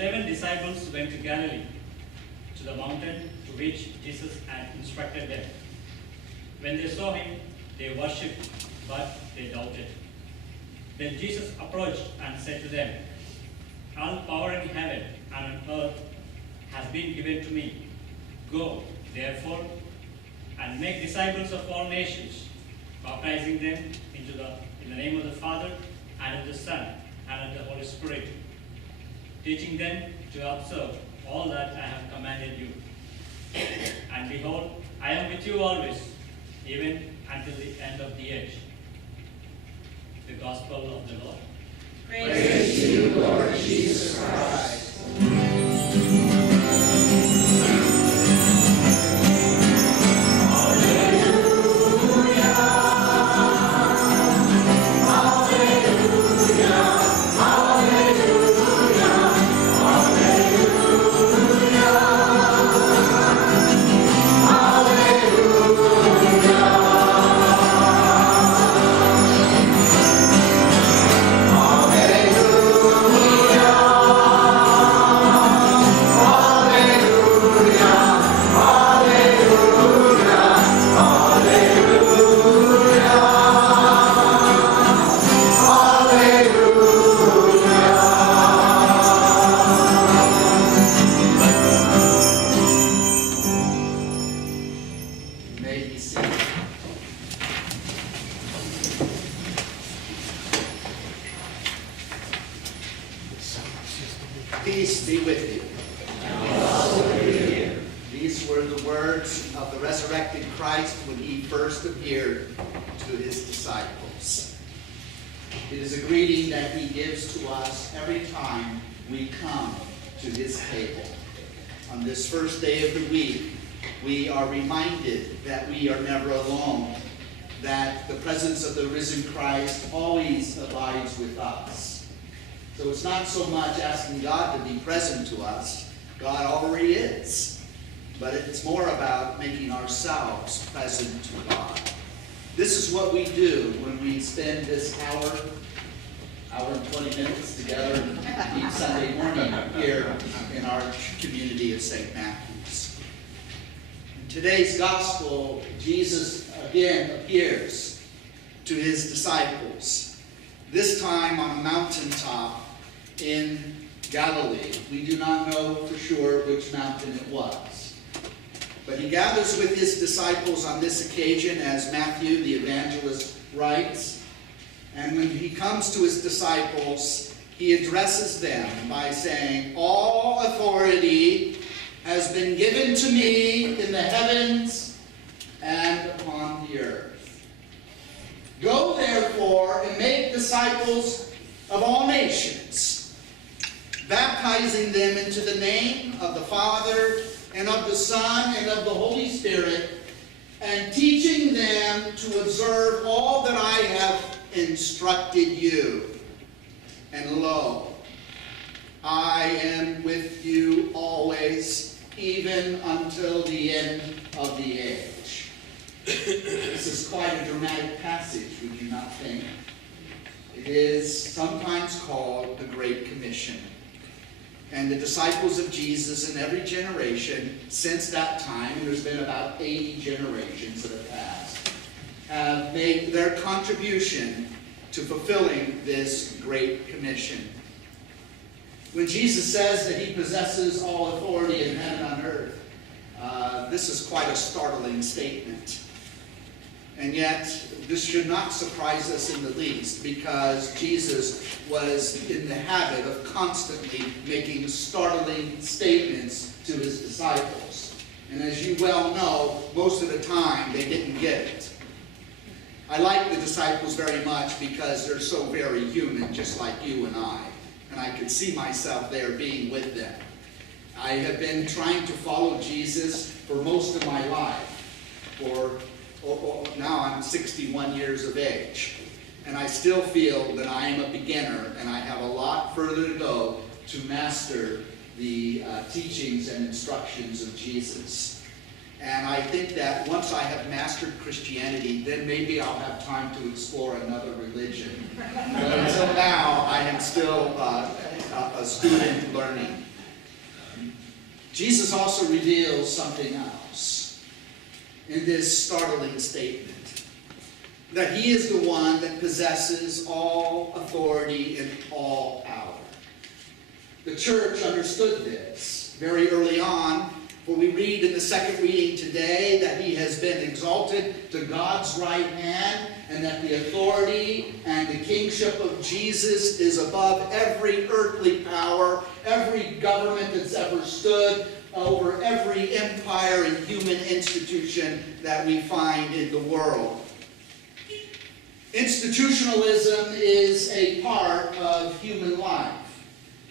11 disciples went to Galilee, to the mountain to which Jesus had instructed them. When they saw him, they worshipped, but they doubted. Then Jesus approached and said to them, "All power in heaven and on earth has been given to me. Go, therefore, and make disciples of all nations, baptizing them in the name of the Father, and of the Son, and of the Holy Spirit, teaching them to observe all that I have commanded you. And behold, I am with you always, even until the end of the age." The Gospel of the Lord. Praise to you, Lord Jesus Christ. Peace be with you. And also with you. These were the words of the resurrected Christ when he first appeared to his disciples. It is a greeting that he gives to us every time we come to his table. On this first day of the week, we are reminded that we are never alone, that the presence of the risen Christ always abides with us. So it's not so much asking God to be present to us. God already is. But it's more about making ourselves present to God. This is what we do when we spend this hour and 20 minutes together each Sunday morning here in our community of St. Matthew's. In today's gospel, Jesus again appears to his disciples, this time on a mountaintop in Galilee. We do not know for sure which mountain it was. But he gathers with his disciples on this occasion, as Matthew the evangelist writes. And when he comes to his disciples, he addresses them by saying, "All authority has been given to me in the heavens and upon the earth. Go therefore and make disciples of all nations, baptizing them into the name of the Father and of the Son and of the Holy Spirit, and teaching them to observe all that I have instructed you. And lo, I am with you always, even until the end of the age." This is quite a dramatic passage, would you not think? It is sometimes called the Great Commission. And the disciples of Jesus in every generation since that time, and there's been about 80 generations that have passed, have made their contribution to fulfilling this Great Commission. When Jesus says that he possesses all authority in heaven and on earth, this is quite a startling statement. And yet, this should not surprise us in the least, because Jesus was in the habit of constantly making startling statements to his disciples. And as you well know, most of the time they didn't get it. I like the disciples very much because they're so very human, just like you and I. And I could see myself there being with them. I have been trying to follow Jesus for most of my life. Now I'm 61 years of age. And I still feel that I am a beginner and I have a lot further to go to master the teachings and instructions of Jesus. And I think that once I have mastered Christianity, then maybe I'll have time to explore another religion. But until now, I am still a student learning. Jesus also reveals something else in this startling statement, that he is the one that possesses all authority and all power. The church understood this very early on, for we read in the second reading today that he has been exalted to God's right hand, and that the authority and the kingship of Jesus is above every earthly power, every government that's ever stood, over every empire and human institution that we find in the world. Institutionalism is a part of human life,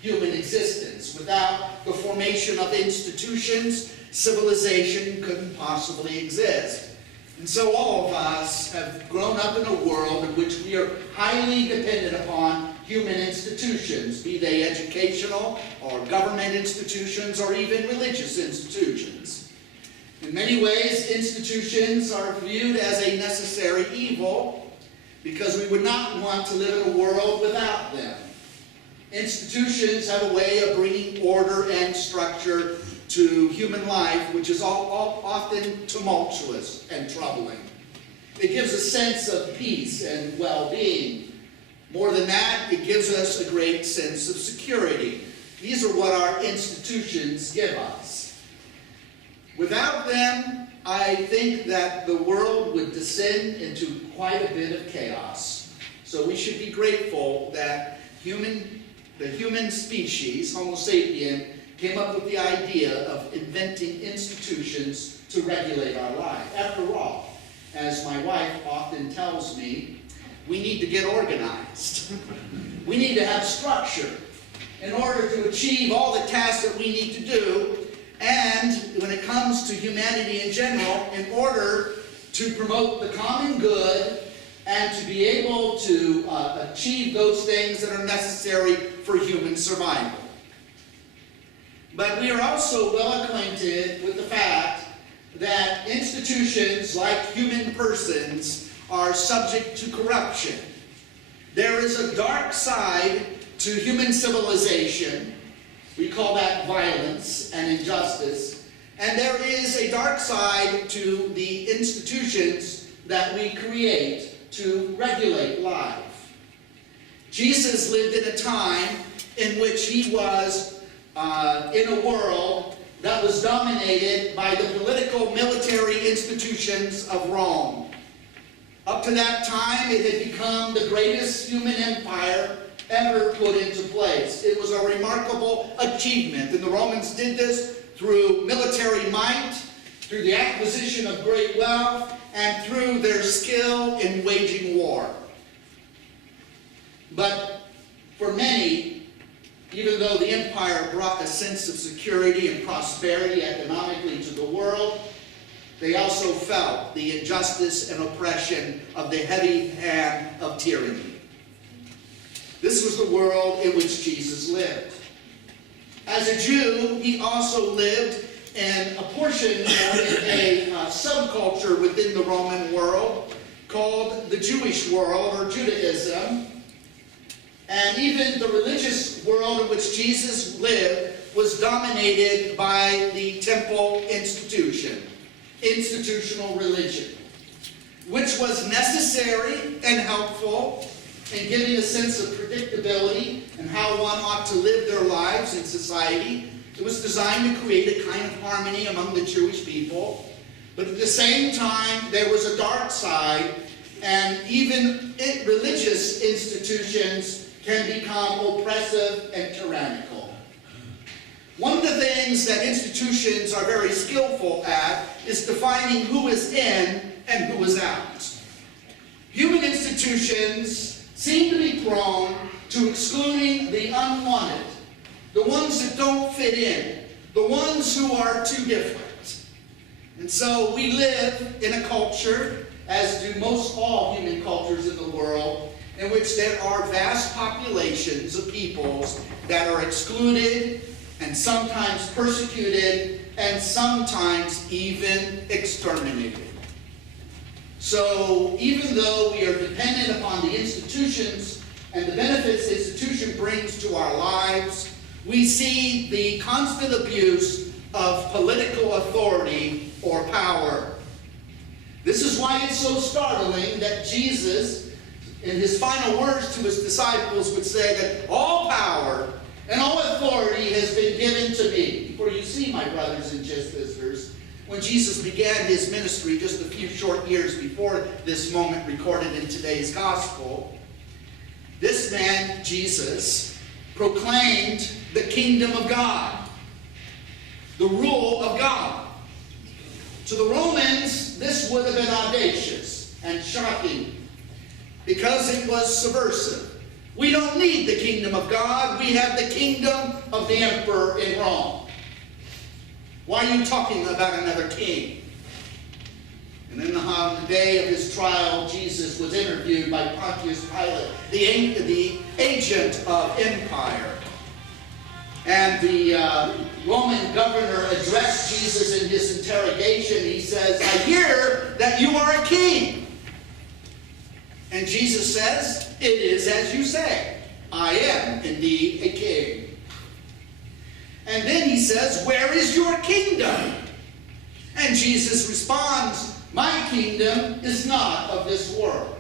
human existence. Without the formation of institutions, civilization couldn't possibly exist. And so all of us have grown up in a world in which we are highly dependent upon human institutions, be they educational or government institutions or even religious institutions. In many ways, institutions are viewed as a necessary evil because we would not want to live in a world without them. Institutions have a way of bringing order and structure to human life, which is often tumultuous and troubling. It gives a sense of peace and well-being. More than that, it gives us a great sense of security. These are what our institutions give us. Without them, I think that the world would descend into quite a bit of chaos. So we should be grateful that the human species, Homo sapien, came up with the idea of inventing institutions to regulate our life. After all, as my wife often tells me, we need to get organized. We need to have structure in order to achieve all the tasks that we need to do, and when it comes to humanity in general, in order to promote the common good and to be able to achieve those things that are necessary for human survival. But we are also well acquainted with the fact that institutions, like human persons, are subject to corruption. There is a dark side to human civilization. We call that violence and injustice. And there is a dark side to the institutions that we create to regulate life. Jesus lived in a time in which he was in a world that was dominated by the political military institutions of Rome. Up to that time, it had become the greatest human empire ever put into place. It was a remarkable achievement, and the Romans did this through military might, through the acquisition of great wealth, and through their skill in waging war. But for many, even though the empire brought a sense of security and prosperity economically to the world, they also felt the injustice and oppression of the heavy hand of tyranny. This was the world in which Jesus lived. As a Jew, he also lived in a portion or in a subculture within the Roman world called the Jewish world or Judaism. And even the religious world in which Jesus lived was dominated by the temple institution, institutional religion, which was necessary and helpful in giving a sense of predictability and how one ought to live their lives in society. It was designed to create a kind of harmony among the Jewish people. But at the same time, there was a dark side, and even religious institutions can become oppressive and tyrannical. One of the things that institutions are very skillful at is defining who is in and who is out. Human institutions seem to be prone to excluding the unwanted, the ones that don't fit in, the ones who are too different. And so we live in a culture, as do most all human cultures in the world, in which there are vast populations of peoples that are excluded and sometimes persecuted and sometimes even exterminated. So even though we are dependent upon the institutions and the benefits the institution brings to our lives, we see the constant abuse of political authority or power. This is why it's so startling that Jesus, in his final words to his disciples, would say that all power and all authority has been given to me. For you see, my brothers and sisters, when Jesus began his ministry just a few short years before this moment recorded in today's gospel, this man, Jesus, proclaimed the kingdom of God, the rule of God. To the Romans, this would have been audacious and shocking because it was subversive. We don't need the kingdom of God. We have the kingdom of the emperor in Rome. Why are you talking about another king? And then on the day of his trial, Jesus was interviewed by Pontius Pilate, the agent of empire. And the Roman governor addressed Jesus in his interrogation. He says, I hear that you are a king. And Jesus says, it is as you say. I am indeed a king. And then he says, where is your kingdom? And Jesus responds, my kingdom is not of this world.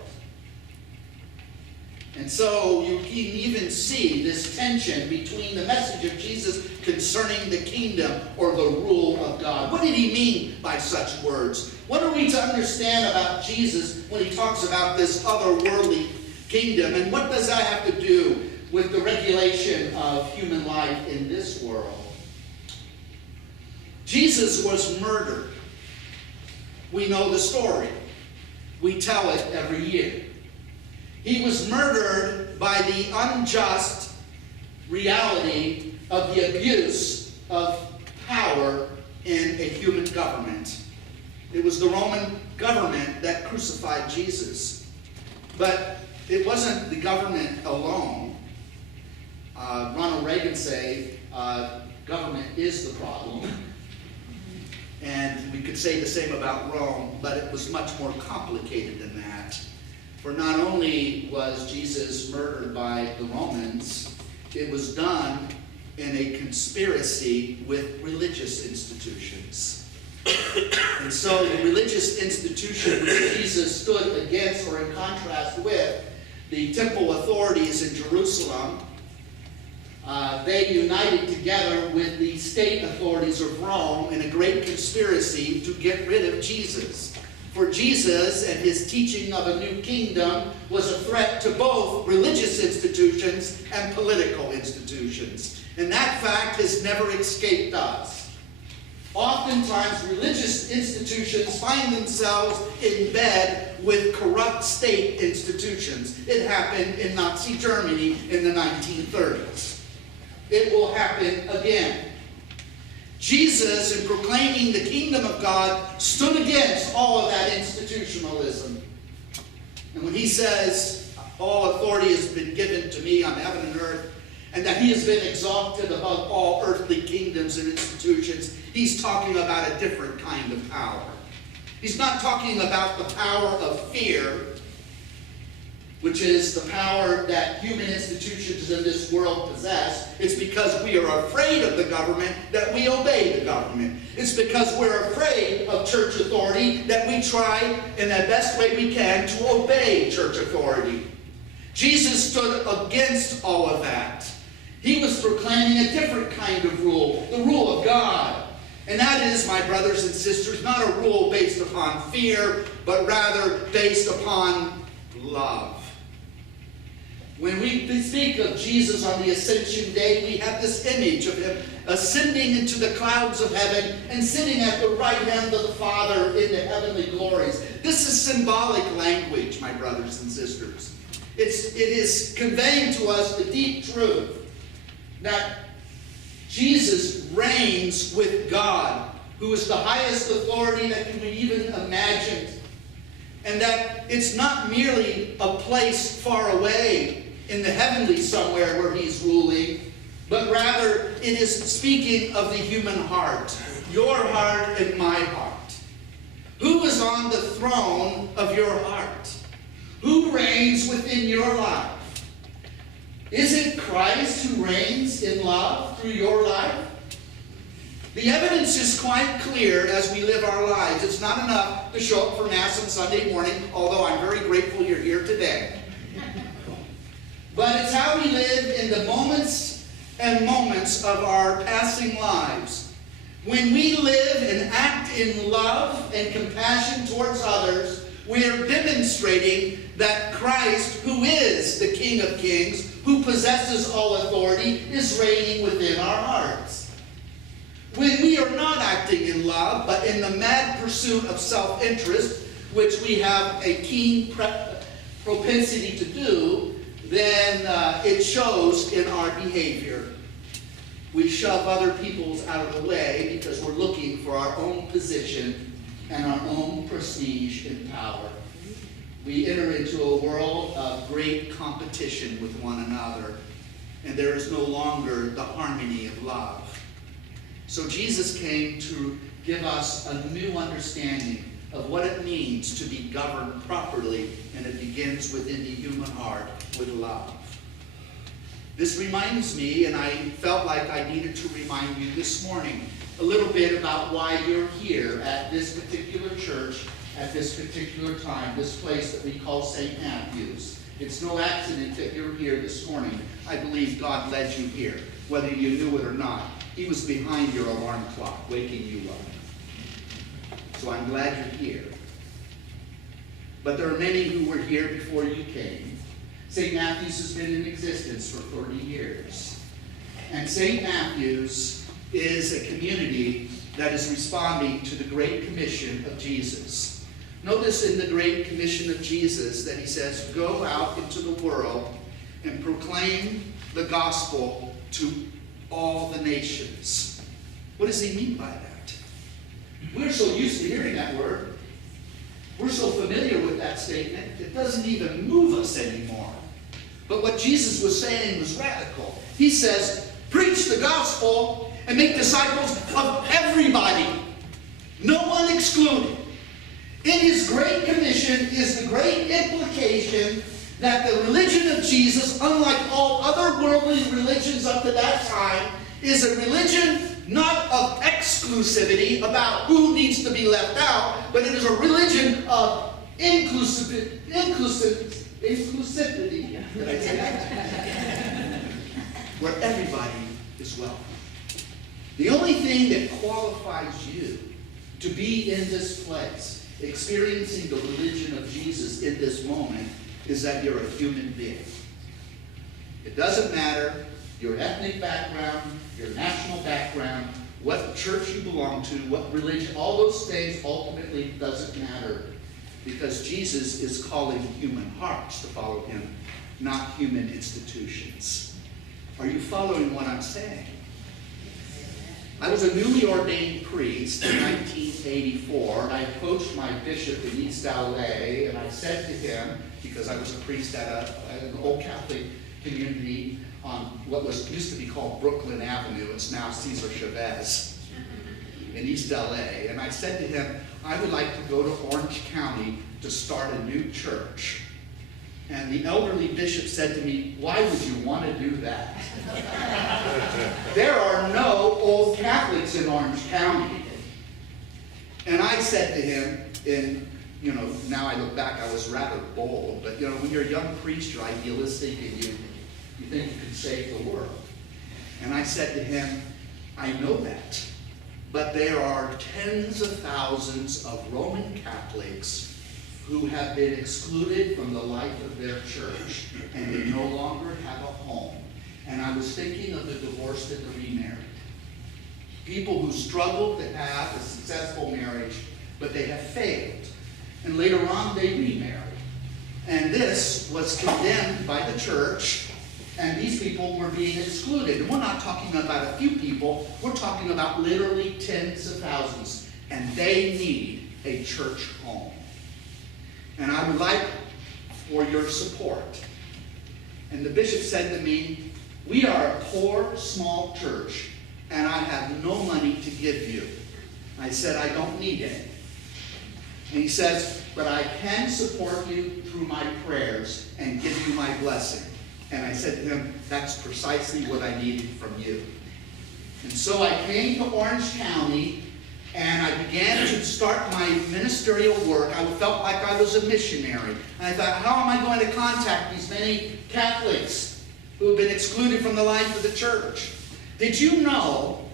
And so you can even see this tension between the message of Jesus concerning the kingdom or the rule of God. What did he mean by such words? What are we to understand about Jesus when he talks about this otherworldly kingdom? And what does that have to do with the regulation of human life in this world? Jesus was murdered. We know the story. We tell it every year. He was murdered by the unjust reality of the abuse of power in a human government. It was the Roman government that crucified Jesus. But it wasn't the government alone. Ronald Reagan said, government is the problem. And we could say the same about Rome, but it was much more complicated than that. For not only was Jesus murdered by the Romans, it was done in a conspiracy with religious institutions. And so the religious institution which Jesus stood against or in contrast with, the temple authorities in Jerusalem, they united together with the state authorities of Rome in a great conspiracy to get rid of Jesus. For Jesus and his teaching of a new kingdom was a threat to both religious institutions and political institutions. And that fact has never escaped us. Oftentimes, religious institutions find themselves in bed with corrupt state institutions. It happened in Nazi Germany in the 1930s. It will happen again. Jesus, in proclaiming the kingdom of God, stood against all of that institutionalism. And when he says, all authority has been given to me on heaven and earth, and that he has been exalted above all earthly kingdoms and institutions, he's talking about a different kind of power. He's not talking about the power of fear, which is the power that human institutions in this world possess. It's because we are afraid of the government that we obey the government. It's because we're afraid of church authority that we try in the best way we can to obey church authority. Jesus stood against all of that. He was proclaiming a different kind of rule, the rule of God. And that is, my brothers and sisters, not a rule based upon fear, but rather based upon love. When we speak of Jesus on the Ascension Day, we have this image of him ascending into the clouds of heaven and sitting at the right hand of the Father in the heavenly glories. This is symbolic language, my brothers and sisters. It is conveying to us the deep truth that Jesus reigns with God, who is the highest authority that can be even imagined. And that it's not merely a place far away in the heavenly somewhere where he's ruling, but rather it is speaking of the human heart, your heart and my heart. Who is on the throne of your heart? Who reigns within your life? Is it Christ who reigns in love through your life? The evidence is quite clear as we live our lives. It's not enough to show up for Mass on Sunday morning, although I'm very grateful you're here today. But it's how we live in the moments and moments of our passing lives. When we live and act in love and compassion towards others, we are demonstrating that Christ, who is the King of Kings, who possesses all authority, is reigning within our hearts. When we are not acting in love, but in the mad pursuit of self-interest, which we have a keen propensity to do, then it shows in our behavior. We shove other people's out of the way because we're looking for our own position and our own prestige and power. We enter into a world of great competition with one another, and there is no longer the harmony of love. So Jesus came to give us a new understanding of what it means to be governed properly, and it begins within the human heart with love. This reminds me, and I felt like I needed to remind you this morning, a little bit about why you're here at this particular church, at this particular time, this place that we call St. Matthew's. It's no accident that you're here this morning. I believe God led you here, whether you knew it or not. He was behind your alarm clock, waking you up. So I'm glad you're here. But there are many who were here before you came. St. Matthew's has been in existence for 30 years. And St. Matthew's is a community that is responding to the Great Commission of Jesus. Notice in the Great Commission of Jesus that he says, go out into the world and proclaim the gospel to all the nations. What does he mean by that? We're so used to hearing that word. We're so familiar with that statement, it doesn't even move us anymore. But what Jesus was saying was radical. He says, preach the gospel and make disciples of everybody. No one excluded. In his Great Commission is the great implication that the religion of Jesus, unlike all other worldly religions up to that time, is a religion not of exclusivity about who needs to be left out, but it is a religion of inclusivity. Did I say that? Where everybody is welcome. The only thing that qualifies you to be in this place, experiencing the religion of Jesus in this moment, is that you're a human being. It doesn't matter your ethnic background, your national background, what church you belong to, what religion, all those things ultimately doesn't matter, because Jesus is calling human hearts to follow him, not human institutions. Are you following what I'm saying? I was a newly ordained priest in 1984, and I approached my bishop in East LA, and I said to him, because I was a priest at an old Catholic community on what used to be called Brooklyn Avenue, it's now Cesar Chavez, in East LA, and I said to him, I would like to go to Orange County to start a new church. And the elderly bishop said to me, why would you want to do that? There are no old Catholics in Orange County. And I said to him, now I look back, I was rather bold, but when you're a young priest, you're idealistic and you think you can save the world. And I said to him, I know that, but there are tens of thousands of Roman Catholics who have been excluded from the life of their church, and they no longer have a home. And I was thinking of the divorced and the remarried. People who struggled to have a successful marriage, but they have failed. And later on, they remarried. And this was condemned by the church, and these people were being excluded. And we're not talking about a few people, we're talking about literally tens of thousands. And they need a church home. And I would like for your support. And the bishop said to me, we are a poor, small church, and I have no money to give you. I said, I don't need any. And he says, but I can support you through my prayers and give you my blessing. And I said to him, that's precisely what I needed from you. And so I came to Orange County, and I began to start my ministerial work. I felt like I was a missionary. And I thought, how am I going to contact these many Catholics who have been excluded from the life of the church? Did you know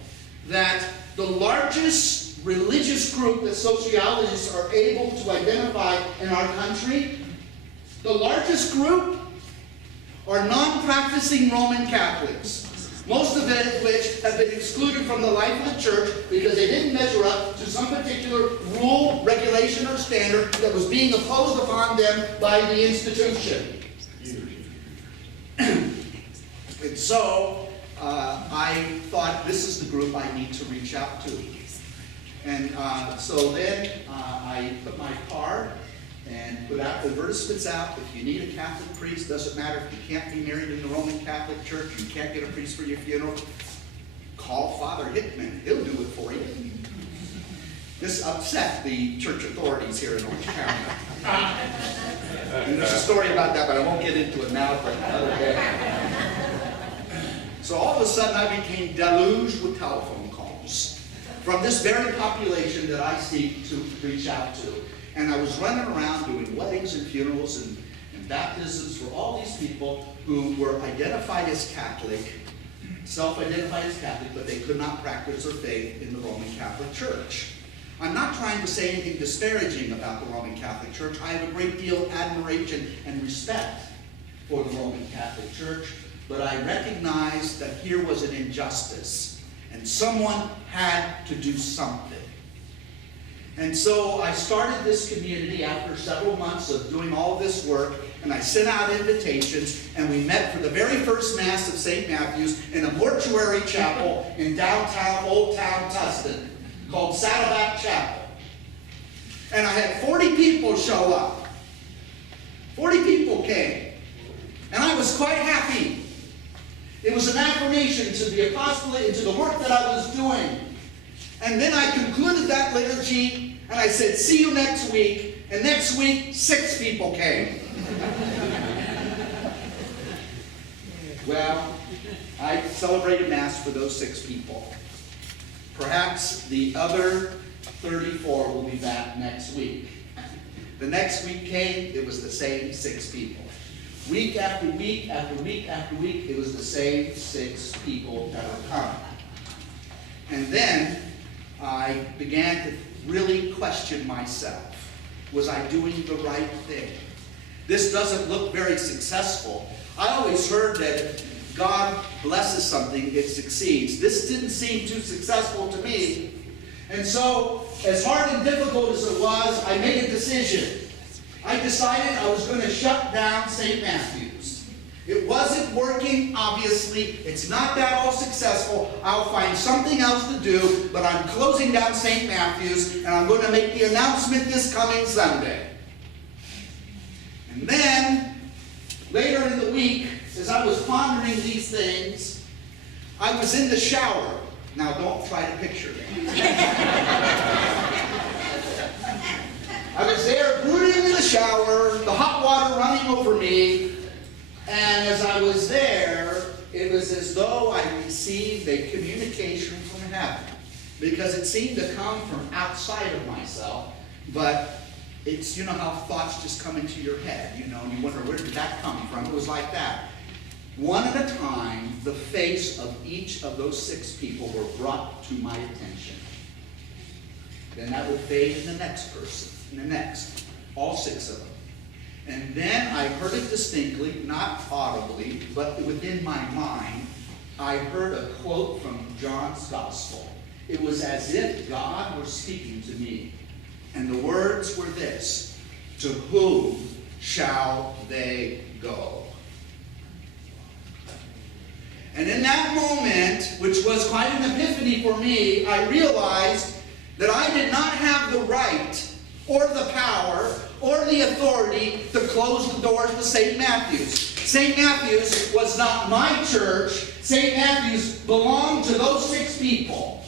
that the largest religious group that sociologists are able to identify in our country, the largest group, are non-practicing Roman Catholics? Most of it which have been excluded from the life of the church because they didn't measure up to some particular rule, regulation, or standard that was being imposed upon them by the institution. And so I thought, this is the group I need to reach out to. And so then I put my card and put out advertisements out. If you need a Catholic priest, doesn't matter if you can't be married in the Roman Catholic Church, you can't get a priest for your funeral, call Father Hickman. He'll do it for you. This upset the church authorities here in Orange County. And there's a story about that, but I won't get into it now for another day. So all of a sudden I became deluged with telephone calls from this very population that I seek to reach out to. And I was running around doing weddings and funerals and baptisms for all these people who were identified as Catholic, self-identified as Catholic, but they could not practice their faith in the Roman Catholic Church. I'm not trying to say anything disparaging about the Roman Catholic Church. I have a great deal of admiration and respect for the Roman Catholic Church, but I recognize that here was an injustice, and someone had to do something. And so I started this community after several months of doing all this work, and I sent out invitations, and we met for the very first Mass of St. Matthew's in a mortuary chapel in downtown Old Town Tustin called Saddleback Chapel. And I had 40 people show up. 40 people came. And I was quite happy. It was an affirmation to the apostolate and to the work that I was doing. And then I concluded that liturgy, and I said, see you next week. And next week, 6 people came. Well, I celebrated Mass for those 6 people. Perhaps the other 34 will be back next week. The next week came, it was the same 6 people. Week after week after week after week, it was the same 6 people that would come. And then I began to really question myself. Was I doing the right thing? This doesn't look very successful. I always heard that God blesses something, it succeeds. This didn't seem too successful to me. And so, as hard and difficult as it was, I made a decision. I decided I was going to shut down St. Matthew's. It wasn't working, obviously. It's not that all successful. I'll find something else to do, but I'm closing down St. Matthew's, and I'm going to make the announcement this coming Sunday. And then, later in the week, as I was pondering these things, I was in the shower. Now, don't try to picture it. I was there brooding in the shower, the hot water running over me, and as I was there, it was as though I received a communication from heaven, because it seemed to come from outside of myself, but it's, you know how thoughts just come into your head, you know, and you wonder, where did that come from? It was like that. One at a time, the face of each of those 6 people were brought to my attention. Then that would fade in the next person, and the next, all 6 of them. And then I heard it distinctly, not audibly, but within my mind, I heard a quote from John's Gospel. It was as if God were speaking to me. And the words were this: to whom shall they go? And in that moment, which was quite an epiphany for me, I realized that I did not have the right or the power or the authority to close the doors to St. Matthew's. St. Matthew's was not my church. St. Matthew's belonged to those 6 people.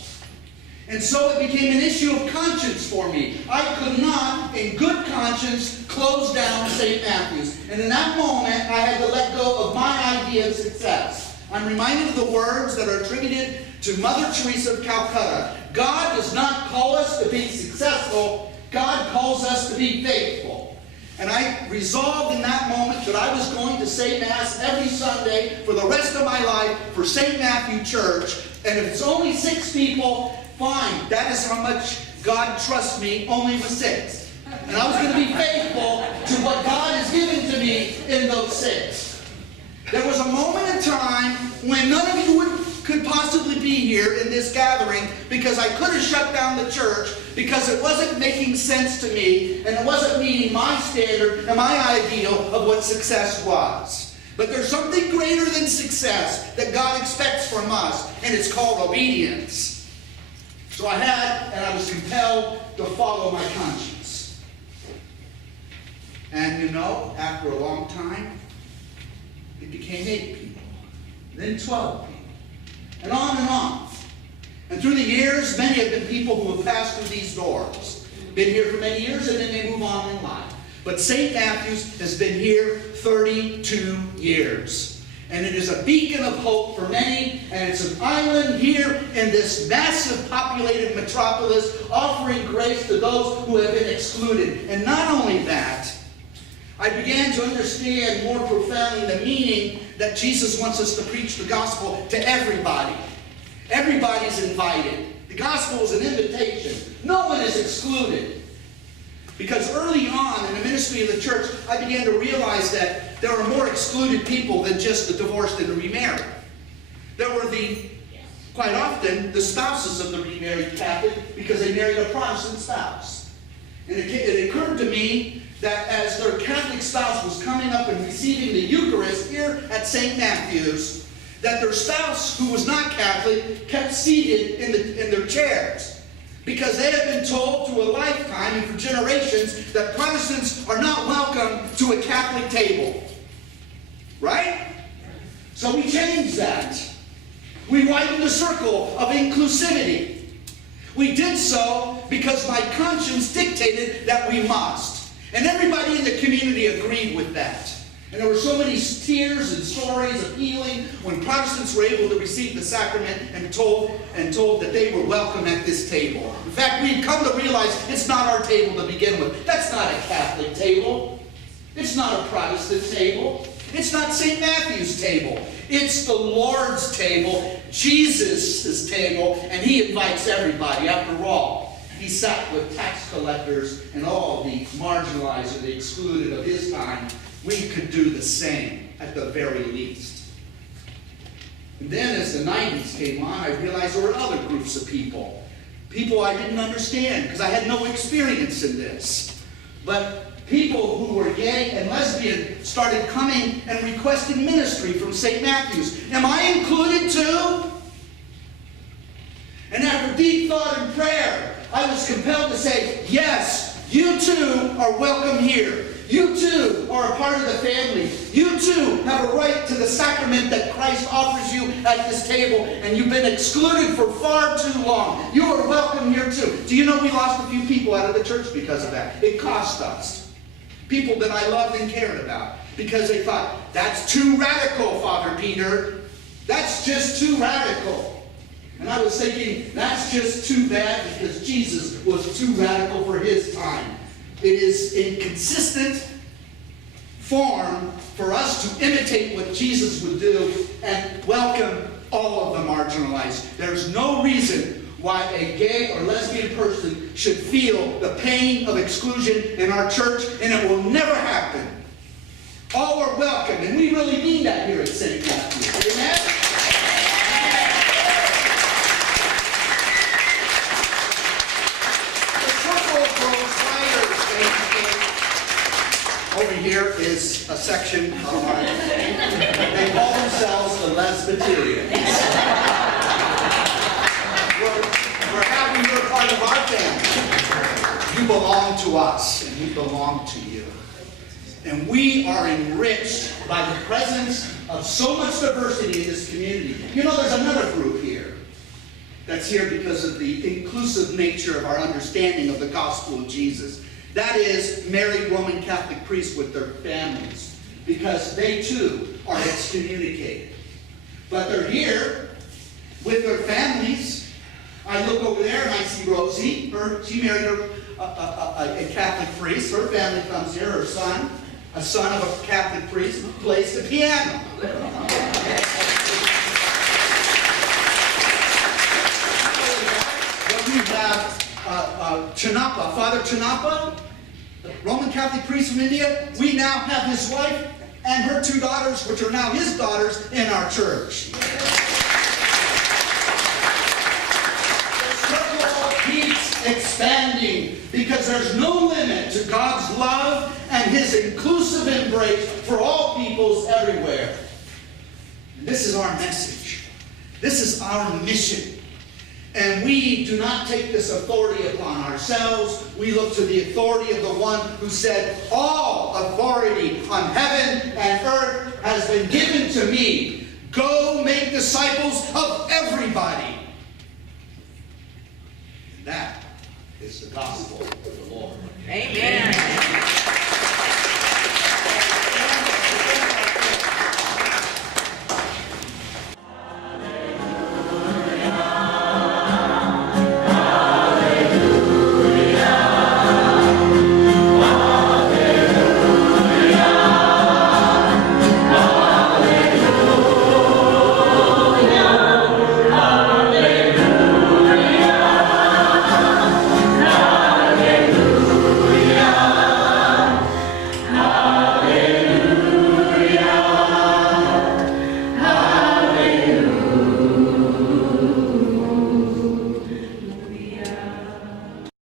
And so it became an issue of conscience for me. I could not, in good conscience, close down St. Matthew's. And in that moment, I had to let go of my idea of success. I'm reminded of the words that are attributed to Mother Teresa of Calcutta. God does not call us to be successful. God calls us to be faithful. And I resolved in that moment that I was going to say Mass every Sunday for the rest of my life for St. Matthew Church. And if it's only 6 people, fine. That is how much God trusts me, only with 6. And I was going to be faithful to what God has given to me in those 6. There was a moment in time when none of you could possibly be here in this gathering because I could have shut down the church because it wasn't making sense to me and it wasn't meeting my standard and my ideal of what success was. But there's something greater than success that God expects from us, and it's called obedience. So I was compelled to follow my conscience. And you know, after a long time, it became 8 people, then 12 people, and on and on. And through the years, many have been people who have passed through these doors. Been here for many years, and then they move on in life. But St. Matthew's has been here 32 years. And it is a beacon of hope for many, and it's an island here in this massive populated metropolis offering grace to those who have been excluded. And not only that, I began to understand more profoundly the meaning that Jesus wants us to preach the gospel to everybody. Everybody's invited. The gospel is an invitation. No one is excluded. Because early on in the ministry of the church, I began to realize that there are more excluded people than just the divorced and the remarried. There were quite often, the spouses of the remarried Catholic because they married a Protestant spouse. And it occurred to me that as their Catholic spouse was coming up and receiving the Eucharist here at St. Matthew's, that their spouse, who was not Catholic, kept seated in their chairs. Because they have been told through a lifetime and for generations that Protestants are not welcome to a Catholic table. Right? So we changed that. We widened the circle of inclusivity. We did so because my conscience dictated that we must. And everybody in the community agreed with that. And there were so many tears and stories of healing when Protestants were able to receive the sacrament and told that they were welcome at this table. In fact, we've come to realize it's not our table to begin with. That's not a Catholic table. It's not a Protestant table. It's not St. Matthew's table. It's the Lord's table, Jesus' table, and He invites everybody. After all, He sat with tax collectors and all the marginalized or the excluded of His time. We could do the same, at the very least. And then as the 90s came on, I realized there were other groups of people. People I didn't understand, because I had no experience in this. But people who were gay and lesbian started coming and requesting ministry from St. Matthew's. Am I included too? And after deep thought and prayer, I was compelled to say, yes, you too are welcome here. You too are a part of the family. You too have a right to the sacrament that Christ offers you at this table, and you've been excluded for far too long. You are welcome here too. Do you know we lost a few people out of the church because of that? It cost us. People that I loved and cared about. Because they thought, that's too radical, Father Peter. That's just too radical. And I was thinking, that's just too bad because Jesus was too radical for His time. It is in consistent form for us to imitate what Jesus would do and welcome all of the marginalized. There's no reason why a gay or lesbian person should feel the pain of exclusion in our church, and it will never happen. All are welcome, and we really mean that here at St. Matthew. Amen? Over here is a section of our... They call themselves the Lesbiterians. We're happy you're part of our family. You belong to us, and we belong to you. And we are enriched by the presence of so much diversity in this community. You know, there's another group here that that's here because of the inclusive nature of our understanding of the gospel of Jesus. That is, married Roman Catholic priests with their families, because they too are excommunicated. But they're here with their families. I look over there and I see Rosie. She married a Catholic priest. Her family comes here. Her son, a son of a Catholic priest, plays the piano. We have Chanapa, Father Chanapa, the Roman Catholic priest from India. We now have his wife and her 2 daughters, which are now his daughters, in our church. The circle keeps expanding because there's no limit to God's love and his inclusive embrace for all peoples everywhere. And this is our message. This is our mission. And we do not take this authority upon ourselves. We look to the authority of the one who said, all authority on heaven and earth has been given to me. Go make disciples of everybody. And that is the gospel of the Lord. Amen.